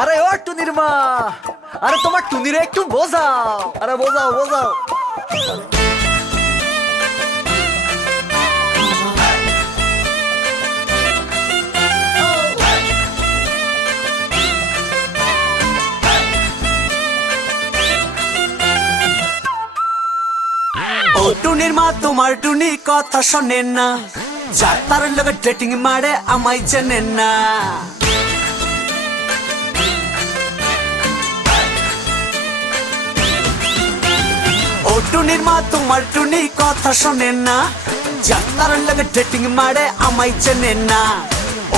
আরে ও টুনির মা, আরে তোমার টুনিরে একটু বোঝাও, আরে বোঝাও বোঝাও। ও টুনির মা তোমার টুনি কথা শোনেন না, যার তার লগে ডেটিং মারে আমায় চেনেন না। ও টুনির মা তোমার টুনি কথা শোনেন না, যার তার লগে ডেটিং মারে আমায় চেনেন না।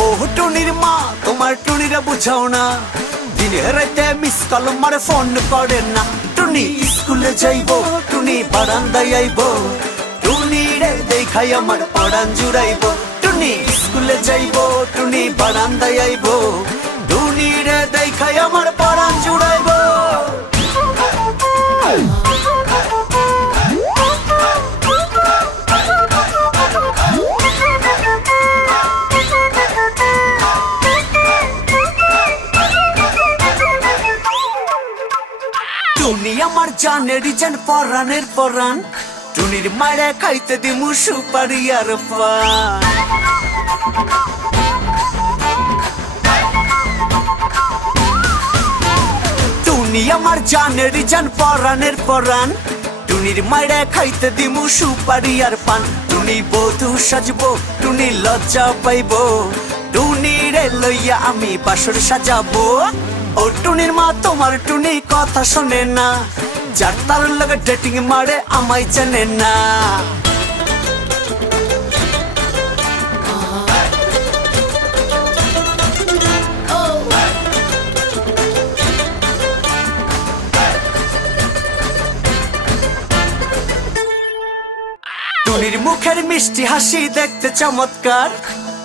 ও টুনির মা তোমার টুনিরা বুঝাও না, দিনে রাতে মিস কল মারে ফোন করেন না। টুনি স্কুলে যাইবো, টুনি বারান্দায় আইবো, টুনি রে দেখাই আমার পড়ান জুড়াইবো। টুনি স্কুলে যাইবো, টুনি বারান্দায় আইবো, টুনি রে দেখাই আমার পড়ান জুড়াইবো। টুনি আমার জানের জান পরানের পরান, টুনির মারে খাইতে দিমু সুপারি আর পান। টুনি আমার জানের জান পরানের পরান, টুনির মারে খাইতে দিমু সুপারি আর পান। টুনি বধূ সাজবো, টুনি লজ্জা পাইবো, টুনি রে লইয়া আমি বাসর সাজাবো। ও টুনির মা তোমার টুনি কথা শোনে না, যার তার লগে ডেটিং মারে আমায় চেনে না। টুনির মুখের মিষ্টি হাসি দেখতে চমৎকার,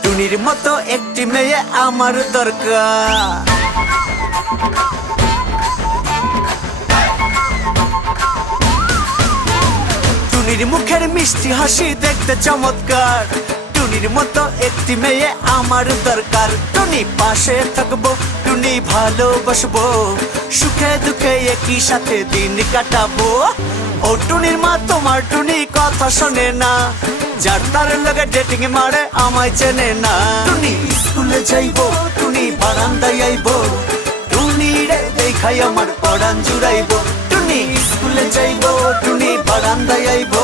টুনির মতো একটি মেয়ে আমার দরকার। টুনির মুখের মিষ্টি হাসি দেখতে চমৎকার, টুনির মতো একটি মেয়ে আমার দরকার। টুনি পাশে থাকবো, টুনি ভালোবাসবো, সুখে দুঃখে একই সাথে দিন কাটাবো। ও টুনির মা তোমার টুনি কথা শোনে না, যার তার লগে ডেটিং মারে আমায় চেনে না। টুনি স্কুলে যাইবো, টুনি বারান্দায় আইবো, টুনি রে দেখাই আমার পড়ান জুড়াইবো। টুনি স্কুলে যাইবো, টুনি বারান্দায় আইবো,